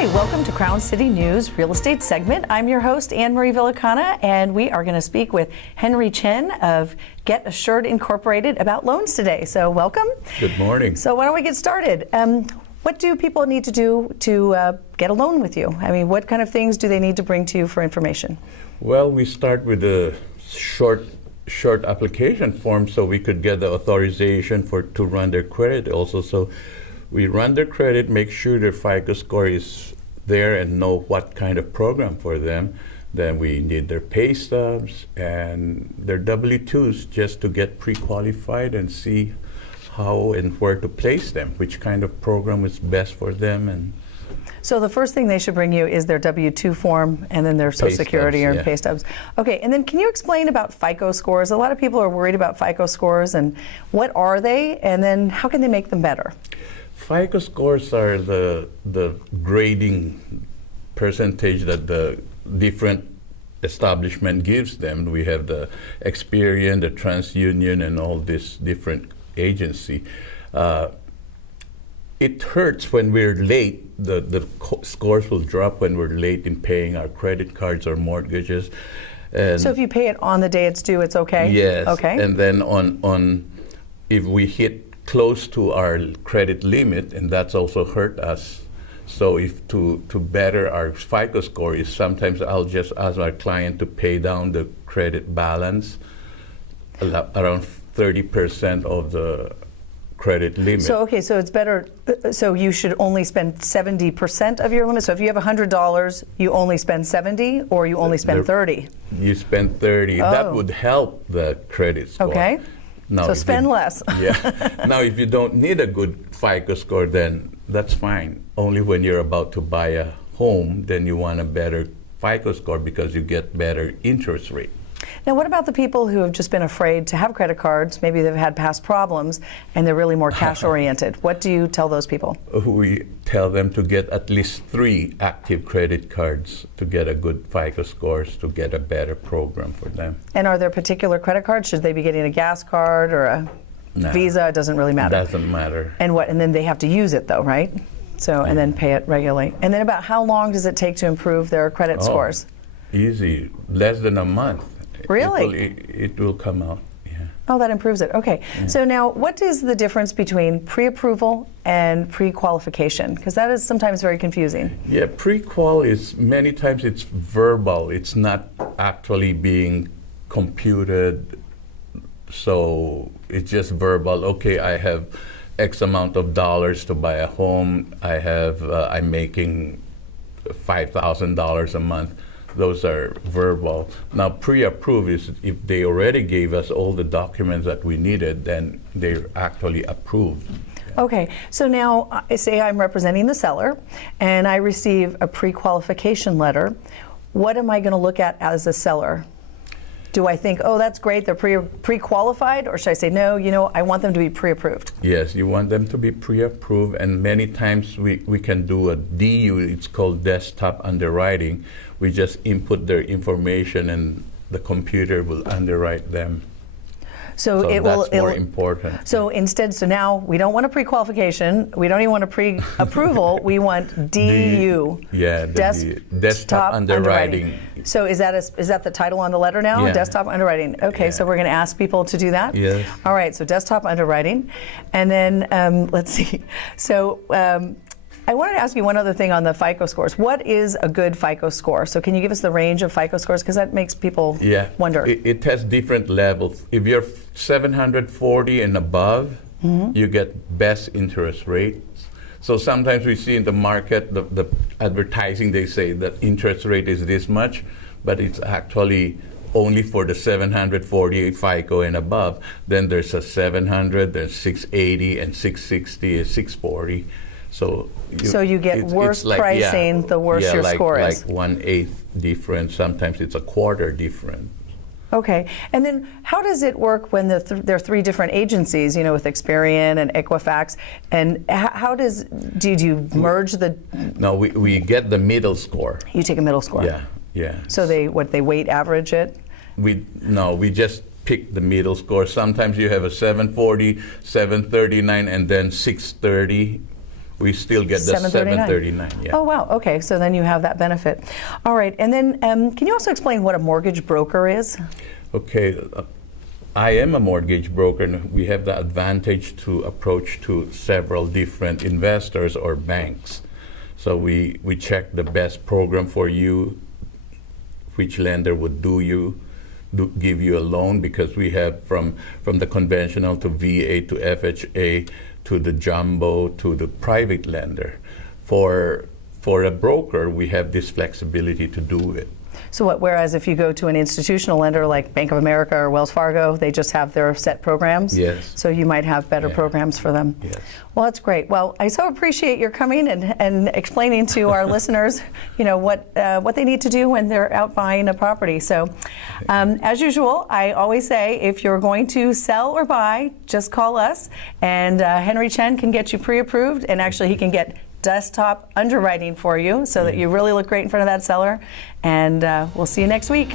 Hi, welcome to Crown City News Real Estate segment. I'm your host, Anne-Marie Villicana, and we are going to speak with Henry Chen of Get Insured Inc. about loans today. So welcome. Good morning. So why don't we get started? What do people need to do to get a loan with you? I mean, what kind of things do they need to bring to you for information? Well, we start with a short application form so we could get the authorization to run their credit also. So we run their credit, make sure their FICO score is there and know what kind of program for them. Then we need their pay stubs and their W-2s just to get pre-qualified and see how and where to place them, which kind of program is best for them. So the first thing they should bring you is their W-2 form and then their Social Security or pay stubs. Okay, and then can you explain about FICO scores? A lot of people are worried about FICO scores, and what are they, and then how can they make them better? FICO scores are the grading percentage that the different establishment gives them. We have the Experian, the TransUnion, and all these different agency. It hurts when we're late. The scores will drop when we're late in paying our credit cards or mortgages. And so if you pay it on the day it's due, it's okay? Yes. Okay. And then on if we hit close to our credit limit, and that's also hurt us. So if to better our FICO score is sometimes I'll just ask our client to pay down the credit balance around 30% of the credit limit. So okay, so it's better, so you should only spend 70% of your limit. So if you have $100, you only spend 70 or you only spend 30? You spend 30. Oh. That would help the credit score. Okay. Now, so spend less. Yeah. Now, if you don't need a good FICO score, then that's fine. Only when you're about to buy a home, then you want a better FICO score because you get better interest rate. Now, what about the people who have just been afraid to have credit cards? Maybe they've had past problems and they're really more cash oriented. What do you tell those people? We tell them to get at least 3 active credit cards to get a good FICO scores to get a better program for them. And are there particular credit cards? Should they be getting a gas card or a Visa? It doesn't really matter. It doesn't matter. And what? And then they have to use it though, right? So, and then pay it regularly. And then about how long does it take to improve their credit scores? Easy, less than a month. Really? It will come out, yeah. Oh, that improves it. Okay. Yeah. So now, what is the difference between pre-approval and pre-qualification? Because that is sometimes very confusing. Yeah, pre-qual is many times it's verbal. It's not actually being computed. So it's just verbal. Okay, I have X amount of dollars to buy a home. I'm making $5,000 a month. Those are verbal. Now, pre-approved is if they already gave us all the documents that we needed, then they're actually approved. Okay, so now say I'm representing the seller and I receive a pre-qualification letter. What am I going to look at as a seller? Do I think, oh, that's great, they're pre-qualified, or should I say, no, I want them to be pre-approved? Yes, you want them to be pre-approved, and many times we can do a DU, it's called desktop underwriting. We just input their information and the computer will underwrite them. So that's more important. So now we don't want a pre-qualification, we don't even want a pre-approval, we want DU. Desktop underwriting. So is that the title on the letter now? Yeah. Desktop underwriting. Okay, so we're going to ask people to do that? Yes. All right, so desktop underwriting. And then let's see. So I wanted to ask you one other thing on the FICO scores. What is a good FICO score? So can you give us the range of FICO scores? Because that makes people wonder. It has different levels. If you're 740 and above, you get best interest rates. So sometimes we see in the market, the advertising, they say that interest rate is this much, but it's actually only for the 740 FICO and above. Then there's a 700, there's 680, and 660, and 640. So you get worse pricing the worse your score is. Like 1/8 difference. Sometimes it's a quarter difference. Okay, and then how does it work when there are 3 different agencies, with Experian and Equifax, and how do you merge the? No, we get the middle score. You take a middle score. Yeah. So they weight average it? We just pick the middle score. Sometimes you have a 740, 739, and then 630. we still get the 739. Yeah. Oh, wow. Okay, so then you have that benefit. All right, and then can you also explain what a mortgage broker is? Okay, I am a mortgage broker, and we have the advantage to approach to several different investors or banks. So we check the best program for you, which lender would give you a loan, because we have from the conventional to VA to FHA to the jumbo to the private lender. For a broker, we have this flexibility to do it. So whereas if you go to an institutional lender like Bank of America or Wells Fargo, they just have their set programs? Yes. So you might have better programs for them? Yes. Well, that's great. Well, I so appreciate your coming and explaining to our listeners, what they need to do when they're out buying a property. So as usual, I always say, if you're going to sell or buy, just call us, and Henry Chen can get you pre-approved, and actually he can get desktop underwriting for you so that you really look great in front of that seller. And we'll see you next week.